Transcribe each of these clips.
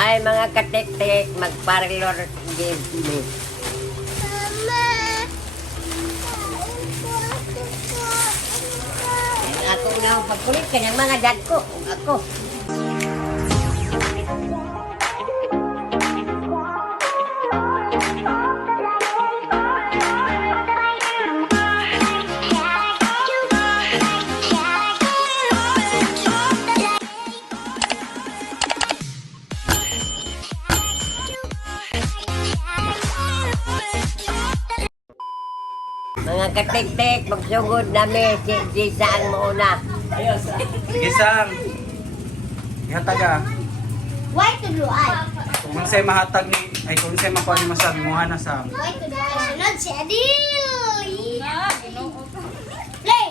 Ay, mga katik-tik, magparlor give me. Ako na ang pagkulit ka ng mga dad ko. Ako. Mga katik-tik, magsugod namin si Jisa ang mauna. Sige, Sang. Ihataga. Why to do I? Kung sa'yo mahatag ni... Ay, kung sa'yo makuha ni Masang, muha na, Sang. Why to do I? Sunod si Adil! Play!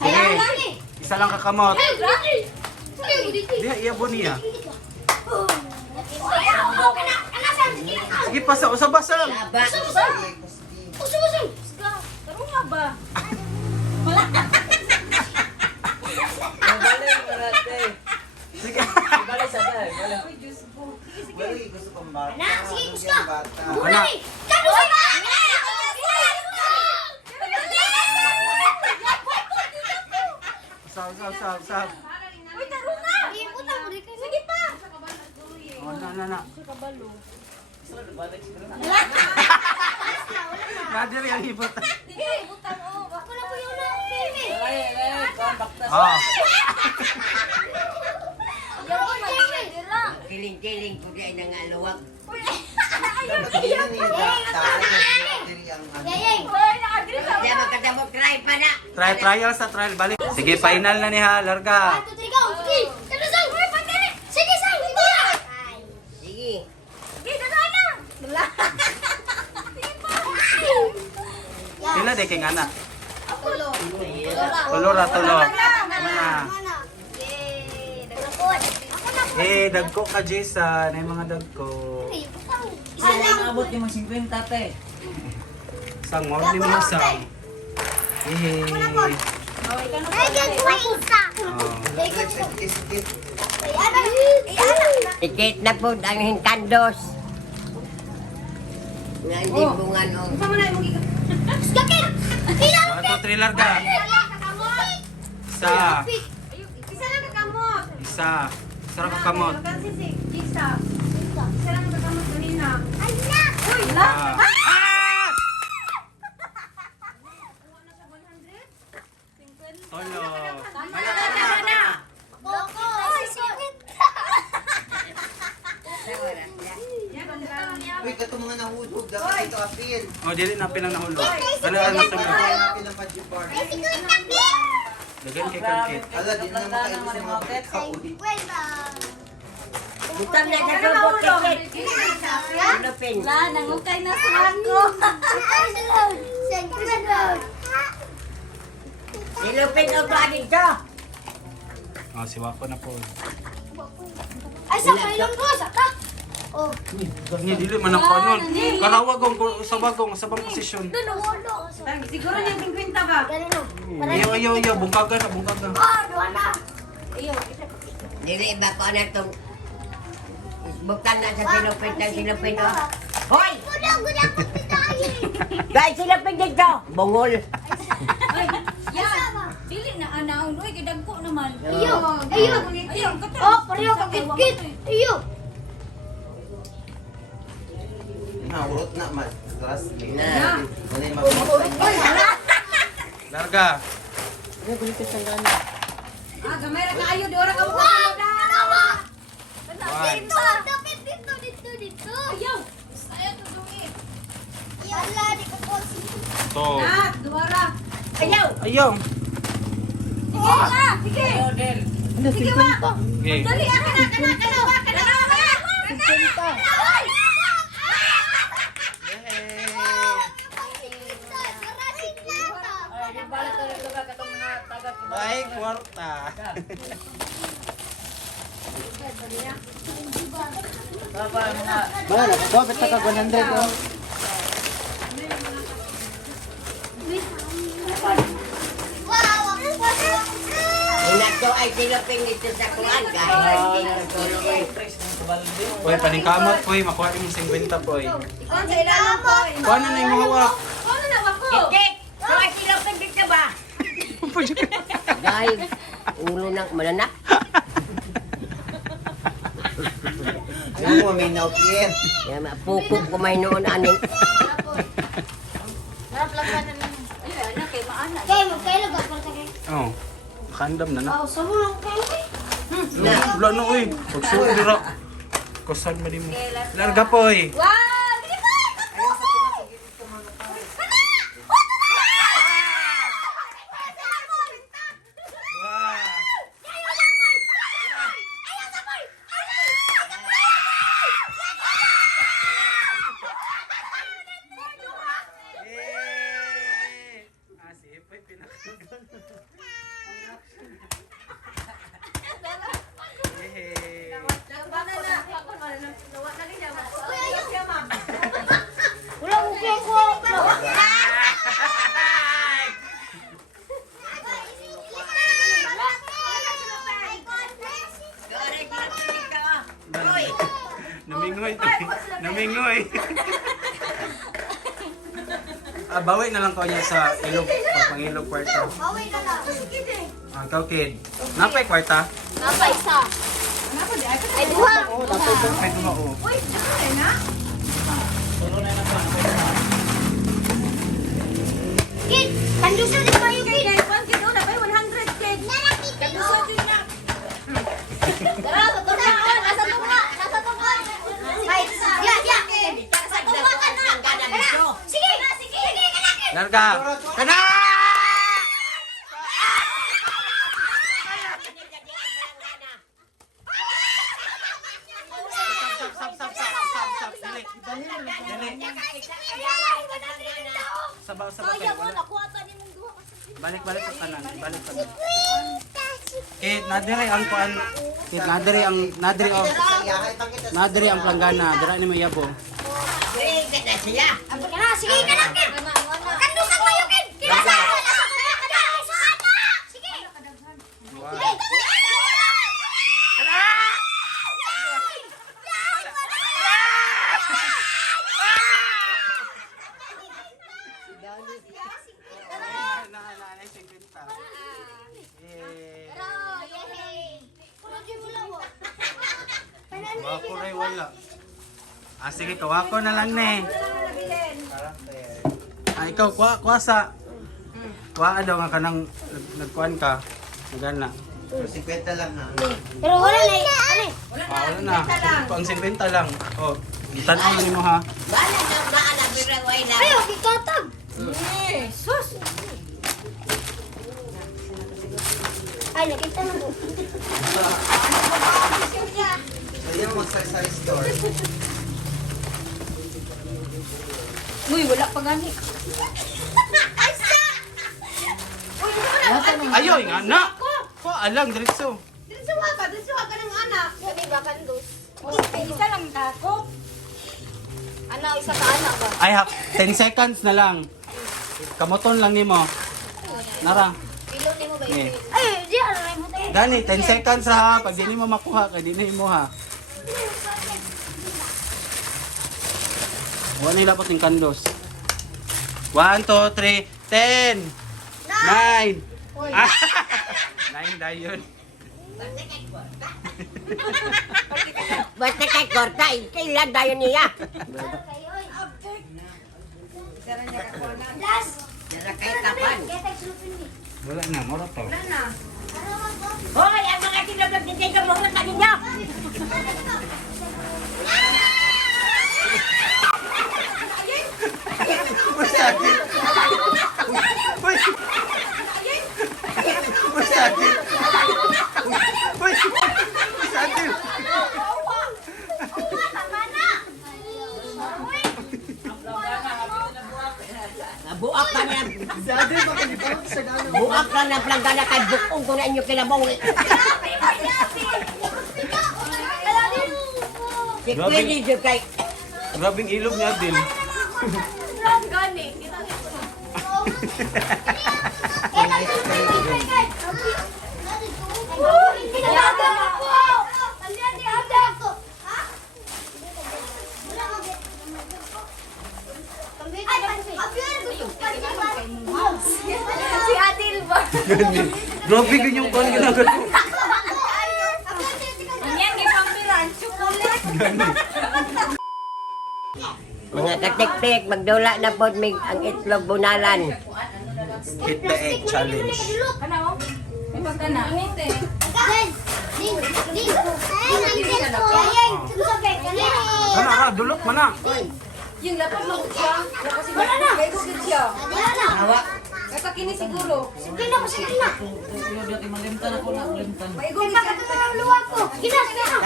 Hayaan lang eh! Isa lang kakamot. Hey, Rocky! Di, iabo niya. Sige! Sige pa, sa usab ba, Sang? Laba. Usong! Taro nga ba? Sige. Anak, sige, gusto! Anak. Buhay! Kano sa ba? Usab. Uy, taro nga! Sige pa! Oh, na. Nadir yung hibot. Sige, butang o. Ako na po yung nakapili. Oh. Ayaw ko magdira. Kiling-kiling ko dyan ng aluwag. Yayay! Uy, nakadrita. Kaya magkadamok try pa na. Trial sa trial. Balik. Sige, final na niya. Larga. 1, 2, 3, go! Sige! Kano sang? Sige, sang! Hindi yan! Sige. Sige, dala na. Pila de kay ngana. Tulo. Tulo. Mana? Yay! Nagapot. Ako na po. Dagko ka, Jason. Ay mga dagko. Isa lang. Abot yung mga 50 tate. Sang, mo ni mo sang. Ay, yan ko ay isa. Oh. Ay, anak. Tikit na po ang hingkandos. Nga hindi bungan o. Sakit! Ilan? 1, 2, 3, larga. Isa. Isa lang kakamot. Isa ra ka kamot. Kasi si Jisa. Isa lang kakamot kanina. Anak! Uy, Ah! Ah! Tolo. Ana. Boko! Ay, sakit! Uy, kato mga nahudog. Dapat ito apil. Oh, dili na pinang nahulog. Ano sa mga? Apil ang magic bar. Ay, si Kuya Tapir! Dagan kay kagkit. Ala, di na makain sa mga bata. Uy. Butang na sa subot tikit. Silupin. La, nangukay na sa ako. Silupin o ba dito? Oh, siwa ko na po. Ay, sa kailong ko! Saka! Oh, Ni dili man ako nun. Karawag ko sa bagong sa bang posisyon. nawalo. Siguro niya 50 ba? Ganun. Iyo, bungkaga na. Oh, doon na. Dili ba ko na itong butang na sa silupin o. Hoy! Guda ko pitahin. Guys, silupin dito! Bungol! Yan. Dili na anaon. Uy, gidagko naman. Iyo. Ayaw, kata. Oh, pareho ka kit-kit. Iyo. Nahurot na, man. Trust me. Na. Ano yung mabibigay? Larga. Ah, gamay ra kaayo di ora ka mo. Dito. Dapat dito. Ayaw. Ayaw to dungit. Yala, di ko po. To. Na, duwara. Ayaw! Ayaw. Sige ka. Sige. Sige ba? Okay. Dali, kana. Ay, kwarta. Ba, nakababit ka 100 oh. Inato ay silupin dito sa kuwan. Kahit hindi ko tulungan. Poy, paningkamot, poy. Makuha ni mong 50, poy. Ikaw sa ilalim ko. Kuha na na yung hawak. Ano na ako? Kit! So, ay sinapindit ka ba? Dahil ulo ng mananak. Yung mo, may naupin. Yan, mapukok ko may noon aning. Kaya magkailo ka pa kay. Oh. Nakandam na na. Oh, sa mo lang kayo. Wala na, uy. Pagsuot dira. Kusan mo din mo. Larga, poy. Wow! Bili ko! Wala ko kaya ko. Namingoy. Namingoy. Bawi na lang ko niya sa ilog. Pangilog kwarta. Bawi na lang. Ikaw, kid. Napay kwarta? Napa isa. Ay, duha. May dumao. Uy, saan na? Kid, kandusa din ba yung kid? Kay Juan, kid, na ba 100 kid? Kandusa din na. Tara, tutunga ka. Nasa tunga. Nasa tunga. Ay, ya, ya. Nasa tunga ka na. Tara. Sige, sige. Sige, kanakit. Larga! Kana! Sabaw, sabaw Kaya kayo. mo, nakuha ta ni mong duha. Balik sa kanan. Balik sa kanan. Nadiri ang kuan. Nadiri ang nadiri ang planggana. Dira ni mo yabo. Sige na siya. Apa ka na? Sige, kanakit. Kandusa mo yung kid. Kinasa mo. Nasa tunga ka na. Sige. Wow. Wako ray wala. Sige, kawako na lang ne. Ikaw kuha sa. Kuha daw nga kanang nagkuan ka. Nagana. 50 lang ha. Pero wala na. Ano? Wala na. Pang 50 lang. Oh, tan-aw mo ha. Bala na naanak bira way na. Ayo, gikatag. Sus! Ay, nakita mo. Pwede mo mag-size store. Uy, wala pa gani. Ayo, nga na. Kuha alang diretso. Dinsuha ka ng anak. Sabi ba kandos? Isa lang tako. Ana, isa ka anak ba? Ay, 10 seconds na lang. Kamoton lang nimo. Nara. Pilo ni mo ba Eh. Ay, di ano na mo tayo. Dani, 10 seconds ha. Pag di mo makuha, kay di na mo ha. Wala nila po ting kandos. 1, 2, 3, 10! 9! 9 dayon. Basta kay Korta, kailan tayo niya? Last. Nara kay Kapan. Ketag sulupin ni. Wala na, mura to. Hoy, ang mga tinablag din kayo mga kanina. Uy! Masyadil! Uy! Masyadil! Buak ka na. Buak ka na planggana kay bukong ko na inyo kinabawi. Si Queenie dyan kay... Grabing ilog niya, Adil. Gani. Gani. Grabe ganyang kon ginagawa. Ayan, may pampiran. Chocolate. Mga katik-tik, magdula na po ang itlog bunalan. Hit the egg challenge. Ano? May pagkana. Anite. Kana ra dulok mana. Yung lapad mo siya. Kasi may gugid siya. Hawa. May pakini siguro. May gugid siya.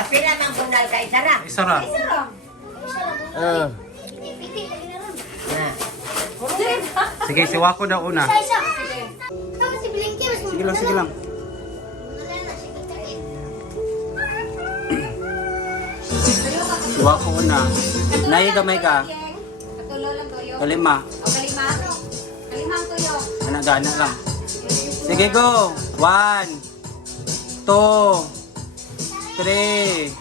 Kapila ng bunal ka isa na. Isa ra. Oo. Na. Sige, si Wako daw una. Sige lang, sige lang. Si Wako una. Nayi gamay ka. Katulo lang tuyo. Kalima. O kalima. Kalima ang tuyo. Gana lang. Sige, go. 1, 2, 3,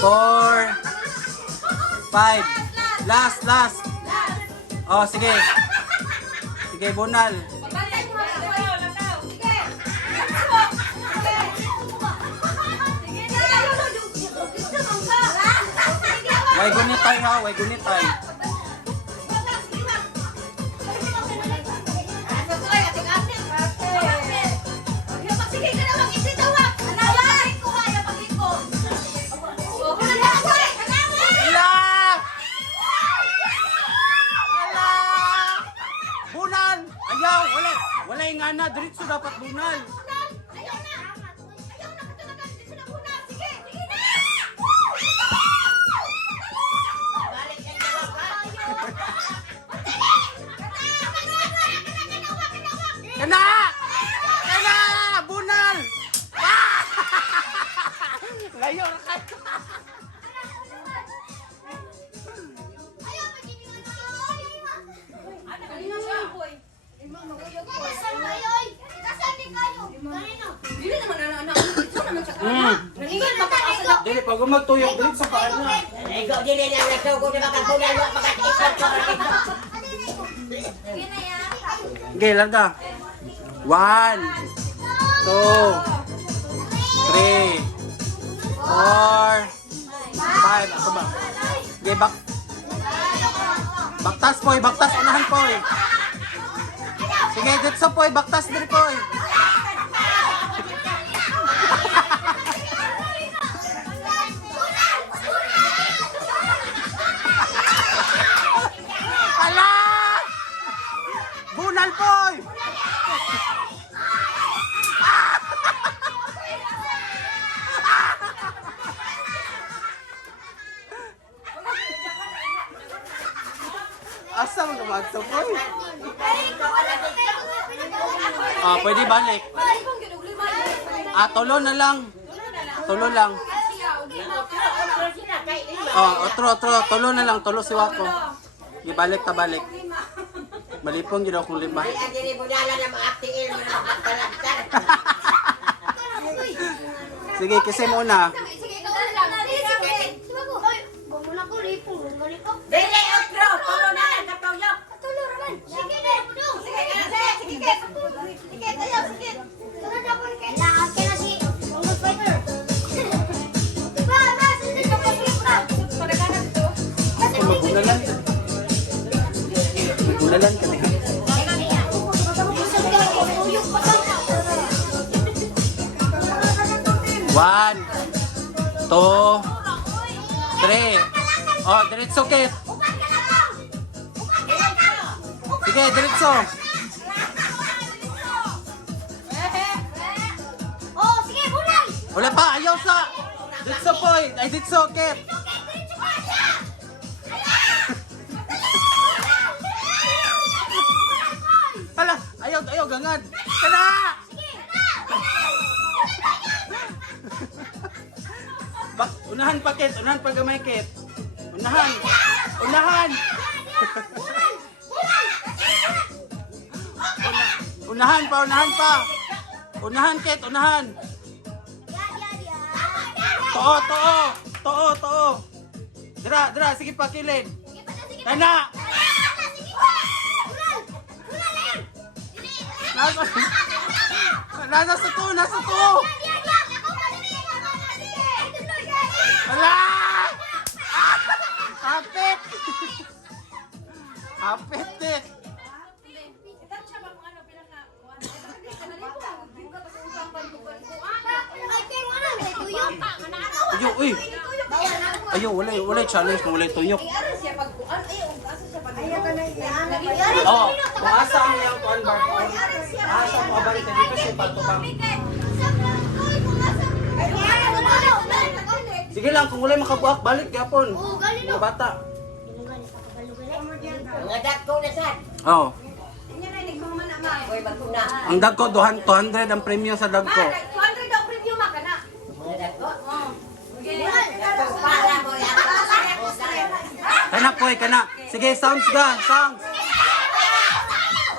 4, 5. Last. Oh, sige. Sige, bunal. Magbantay mo ha. Lataw. Sige. Way gunitay ha, way gunitay. Ala! Ala! Bunal! Ayaw, wala yung ngana, diretso dapat bunal. Kana! Kana! Bunal! Ah! Layo na kayo. Kanina siya. Dili naman anak-anak. Ito naman siya. Nalingin makakasala. Dili, pag magtuyok, diretso pa na. Ikaw dili lang nagsugo na makabunal wa pagkat-ikot ko. Sige na yan. Okay, larga. 1, 2, 3, 4, 5. Ako ba? Okay, baktas poy, baktas unahan poy. Sige, ditso poy, baktas diri poy. Ala! Bunal poy! Asa mo gumagso poy? Ah, pwede balik. Tulo na lang. Tulo lang. Otro. Tulo na lang. Tulo si Wako. Gibalik ta balik. Malipong ginaw kong lima. Ay, dili bunalan na mga aktiil mo na magtalagsan. Sige, kasi muna. Sige, ikaw na lang. Dili, otro. Tulo na lang katuyok. Ako magunalan. Magunalan ka niya. 1, 2, 3. Oh, diretso kit. Sige, diretso. Wala pa, ayaw sa. Diretso poy. Ay, diretso kit. Hala, ayaw, gangad. Kana! Unahan pa, Kit. Unahan pa gamay, Kit. Unahan. Unahan pa. Unahan, Kit. Unahan. Too. Dira. Sige pa, kilid. Kana! Nasa. Nasa to, nasa to. Wala! Ah! Kapit! Kapit eh. Ayo, uy. Ayo, wala challenge kung wala tuyok. Oh, kung asa ang iyang kuan bar. Asa mo abalik dito siya patubang. Sige lang, kung wala makabuak, balik gyapon. Mga bata. Mga dako na sad. Oh. Koy bakuna. Ang dagko 200 ang premium sa dagko. 200 daw premium ka na. Mga dako. Okay. Para mo yan. Kana poy, kana. Sige, sounds ga, sounds.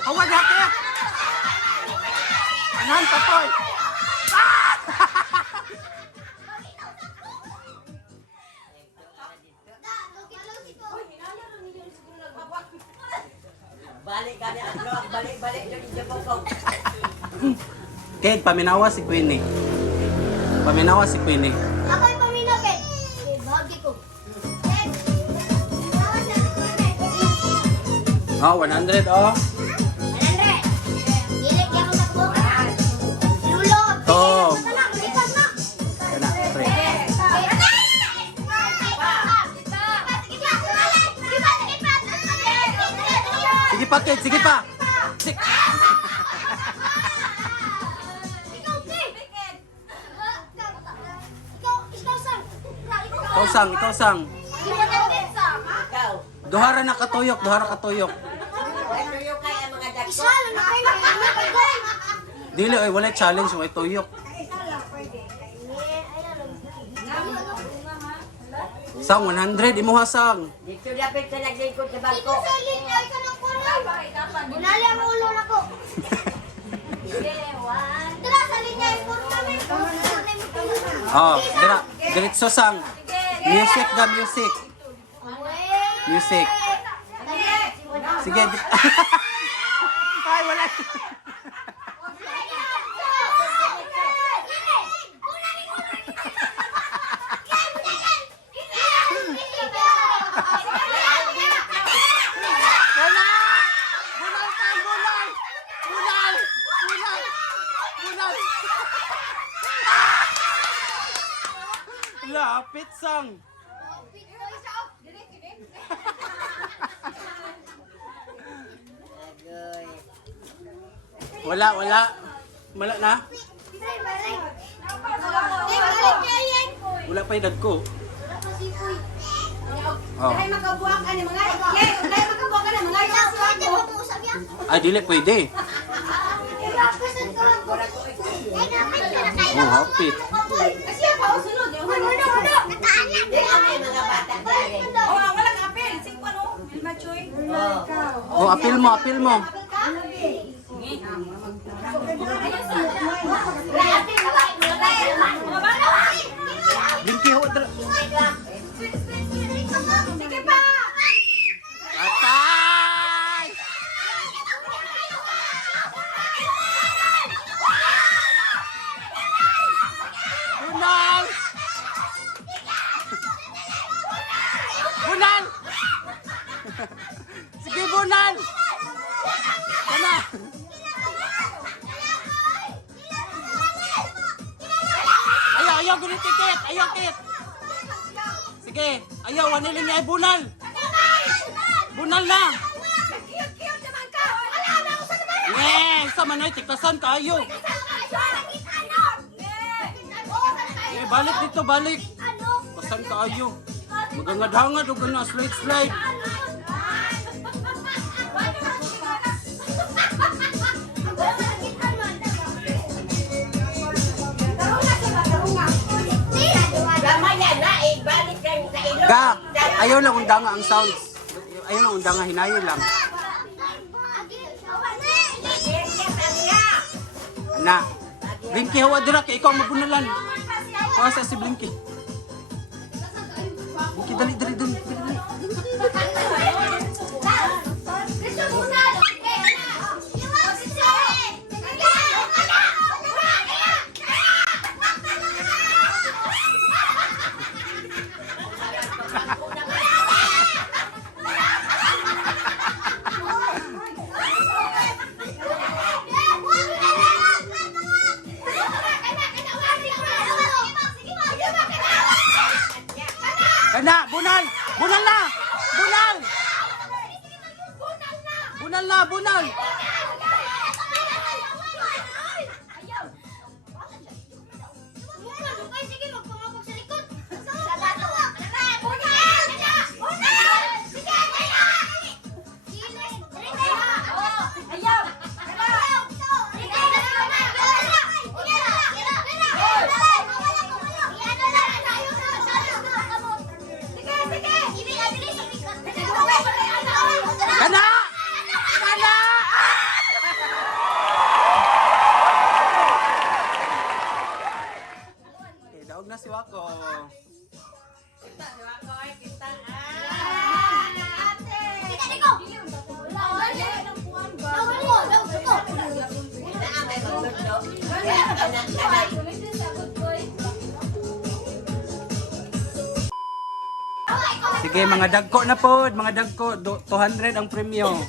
Hawag hakit. Anan pa poy. Balik ka na vlog, balik yung jabong. Ked, paminawa si Queenie. Paminawa si Queenie. Ako'y paminagin. Bagi ko. Oh, 100 oh. Andre, dilik niya ako sa kubo. Lulot. To. Ikan na. Kana, pre. Sige pa, Ked, sige pa. Sige. Ikaw sang. Ikaw. Duhara na katuyok, duhara katuyok. Ano yung kaya mga dako? Dili ay wala challenge mo tuyok. Sang 100 imuha sang. Dito dapat ka naglingkod sa bangko. Bunali ang ulo na ko. Tara, sa linya, puro kami. Oh, diretso sang. Music ga, music. Music. Sige. Ay, wala. Wala! Bunal ka, bunal! Bunal! Bunal! Bunal! Lapit sang. Wala. Wala na. Wala pa yung dagko. Oh. Dahil makabuak ka ng mga dahil makabuak ka ng mga Ay, dili pwede. Oh, hapit. Kasi ako sunod yung Di kami mga bata dahil. oh, walang apel. Sing pa no? Machoy. Oh, apil mo. Blinky ho. Sige pa. Atay! Bunal! Bunal! Sige, bunal! Kana! Ayaw, ganun tikit! Ayaw, kit! Sige, ayaw, wanilin niya ay bunal! Bunal na! Cute naman ka. Sa manoy, tikasan ka, ayaw! Balik dito, balik! Kasan ka, ayaw! Magangad-hangad o gano'n, slide! Gamay yan na, balik kayo sa ilong. Ga! Ayaw lang undanga ang sounds. Ayaw lang undanga, hinayo lang. Na! Blinky, hawa dira kay ikaw ang mabunalan. Kuha si Blinky. Blinky, dali. Kana, bunal! Bunal na! Bunal! Bunal na, bunal! Sige, magpumapag sa likod. Kana! Kana! Okay, daog na si Wako. Sige, mga dagko na po, mga dagko, 200 ang premyo.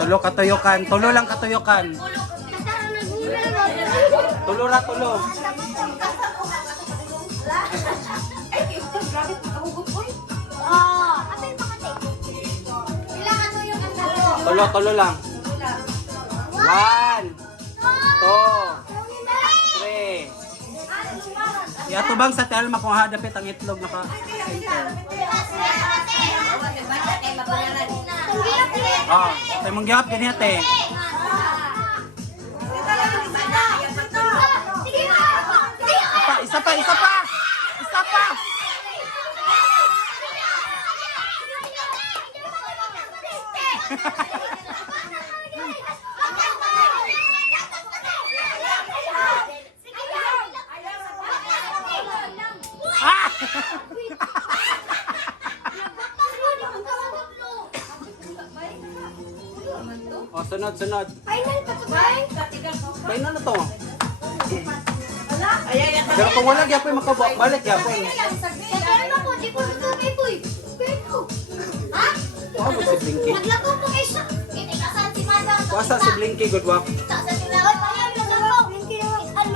Tulo katuyokan, tulo lang katuyokan. Tulo ra, tulo. Tulo, tulo lang. 1, 2, 3. Iatubang sa telma kung hadapit ang itlog naka center. Oh, tayo mong gihap ganyan te. Isa pa, isa pa! Isa pa! Ah! Oh, sunod, sunod. Final na to. Pero kung wala gyapon makabalik gyapon. Oh, si Blinky. Kuasa si Blinky, good work.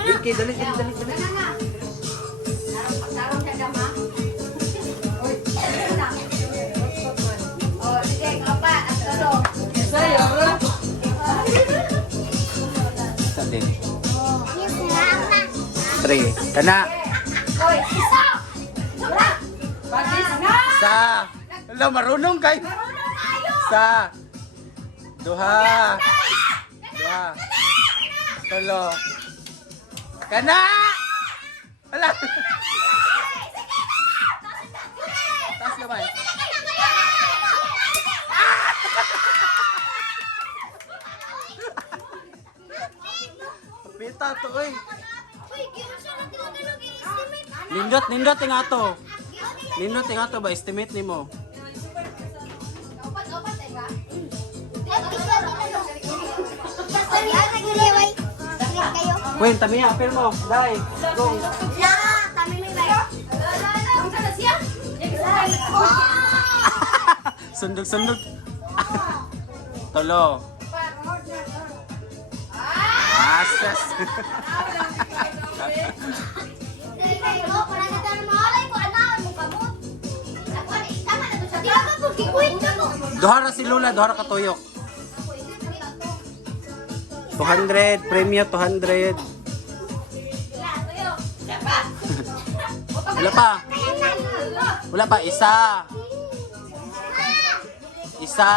Blinky, dali, dali, dali, dali. Isa din. 3. Kana. Isa. Wala, marunong kay. Isa. 2. 2. Tulo. Kana. Wala. Taas kamay. Pita to, oy. Nindot, nindot yung ato. Nindot yung ato ba? Estimate ni mo. Wait, tabi niya. Apel mo. Dai. Go. Sundog, sundog. Tolo. Asas. Dohara si Lula, dohara katuyok. 200, premium 200. Wala pa. Wala pa, isa. Isa,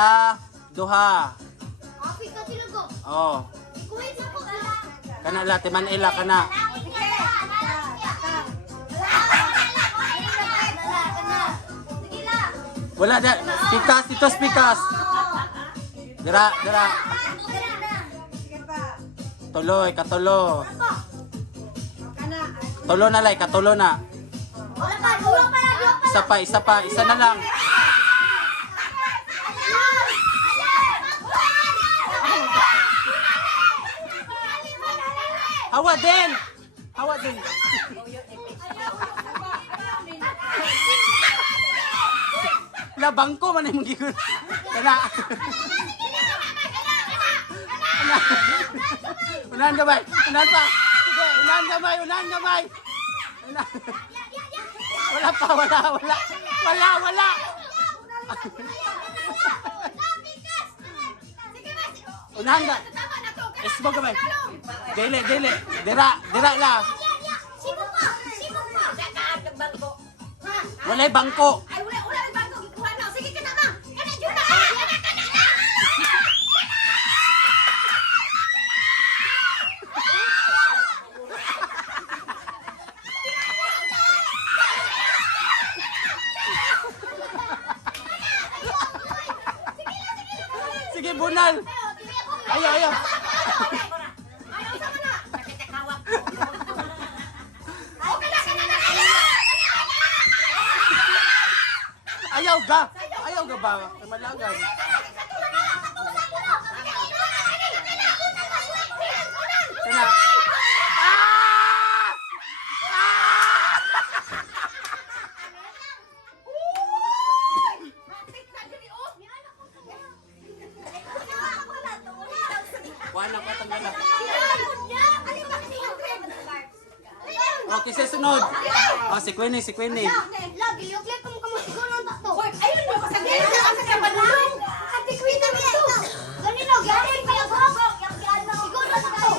duha. Oh. Kana la timan ila kana. Wala da, pikas ito pikas. Dira, dira. Tuloy, katulo. Tulo na lay, katulo na. Isa pa, isa pa, isa na lang. Hawa din. Hawa din. La bangko man imong gigon. Kana. Unahan gamay. Unahan pa. Sige, unahan gamay. Unahan gamay. Wala pa, wala. Unahan ka. Esbo gamay. Dili. Dira la. Sibok mo. Walay bangko. Ay, wala ang bago. Gikuha na. Sige ka na ba? Kana, Juna. Sige, bunal. Ayaw. Ayaw, sama na. Ayaw ga ba? Malagan. Sana. Wala ka tanggal. Okay, sa sunod. Oh, si Queenie. Lagi, yuklik mo ka mo siguro ang takto. Ayun mo, kasagay na kasi sa balulong. Ate, kwita mo ito. Ganino, gano'n pa yung hagok. Siguro sa takto.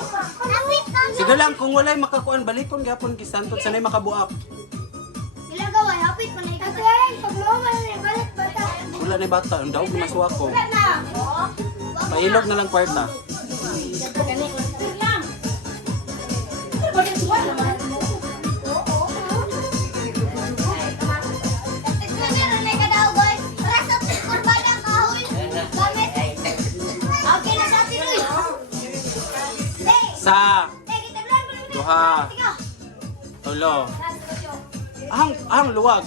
Sige lang, kung walay makakuan, balikon gapon kisantot, sanay makabuak. Ilang gaway, hapit mo na ikaw. Ate, pag mawala na balik bata. Wala na yung bata, ang daog masuwa ko. Na. Pailog na lang kwarta. Sa duha, tulo. Ang luwag.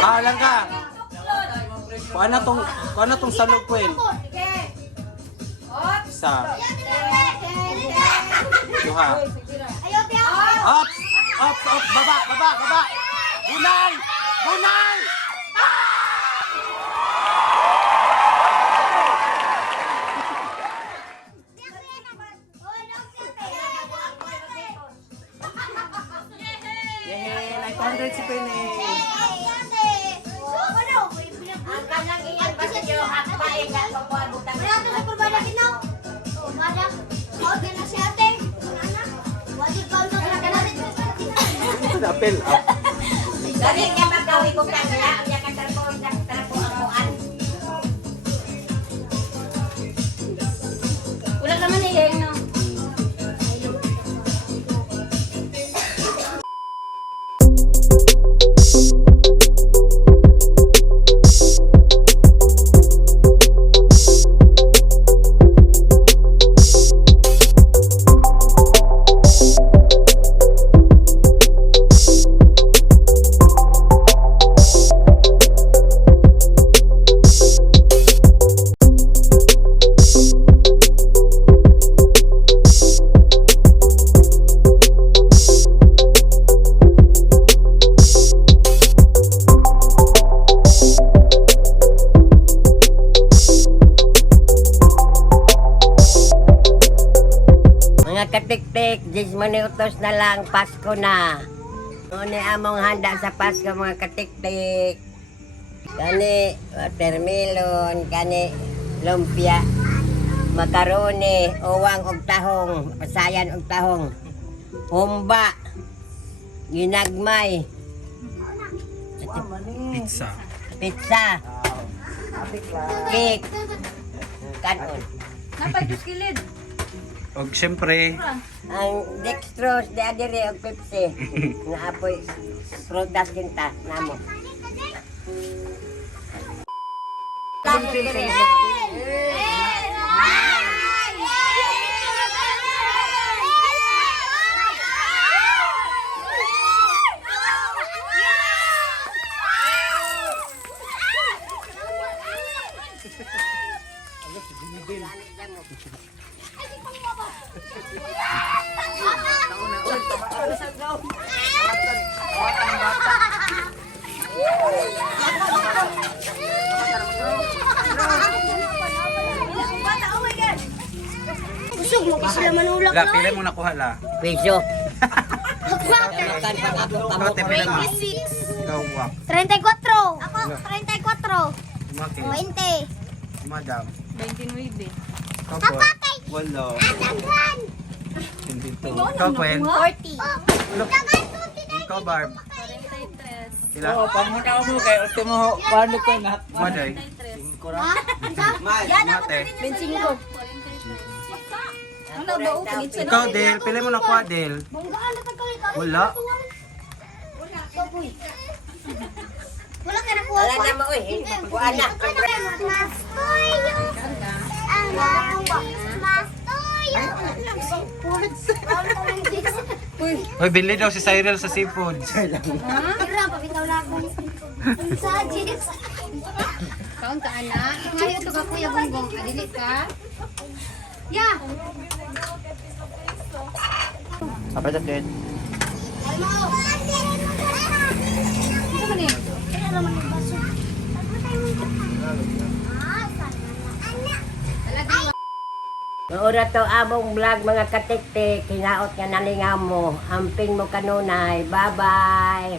Lang ka. Kuan na tong salog Queen. Isa, duha. Up, baba. Bunal! Yehey, like 100 si Penny. Ang kanang iyan ba sa iyo hakbay nga pagbubutan. Wala to sa kurbada kinaw. Oh, madam. Okay na si ate. Ana. Wajib ka na kana. Apel. Dali nga magkawi ko kanya, ang yakan tarpo ang muan. Wala naman eh, no? Mga katik-tik, 10 minutos na lang, Pasko na. Ngunit among handa sa Pasko mga katik-tik. Kani watermelon, kani lumpia, makaroni, uwang og tahong, pasayan og tahong, humba, ginagmay, pizza, cake, kanon. Napay kilid. Og syempre, Ang dextrose, di adiri og Pepsi. Naapoy prutas kinta namo. Isog mo kasi sila manulak La, na. pili mo na kuha la. Piso. Bakit? Makan pa ako Ikaw, pamuk. te, pili mo. 26. Ikaw, wak. 34. Ako, 34. Maki. 20. Madam. 29. Ikaw, po. Walo. Daghan. Hindi to. Ikaw, Gwen. 40. Look. Ikaw, Barb. 43. Sila. Oo, pamunta mo kay ultimo paano ko na. Maday. Ha? Mas. Mate. 25. Ano ba upo? Ikaw, Del. Pili mo na kuha, Del. Banggaan na tagkalit. Wala. Wala ka nakuha Wala pa. na mo eh. Kuha na. Mas toyo. Mas toyo. Hoy, bili daw si Cyril sa seafood. Tira, pabitaw na ako. Sa Jix. Kaon ka anak. Ngayon to ka kuya gonggong. Adili ka. Ya. Apa jaket? Ano man eh? Maura to among vlog mga katiktik. Hinaot nga nalingaw mo. Amping mo kanunay. Bye-bye.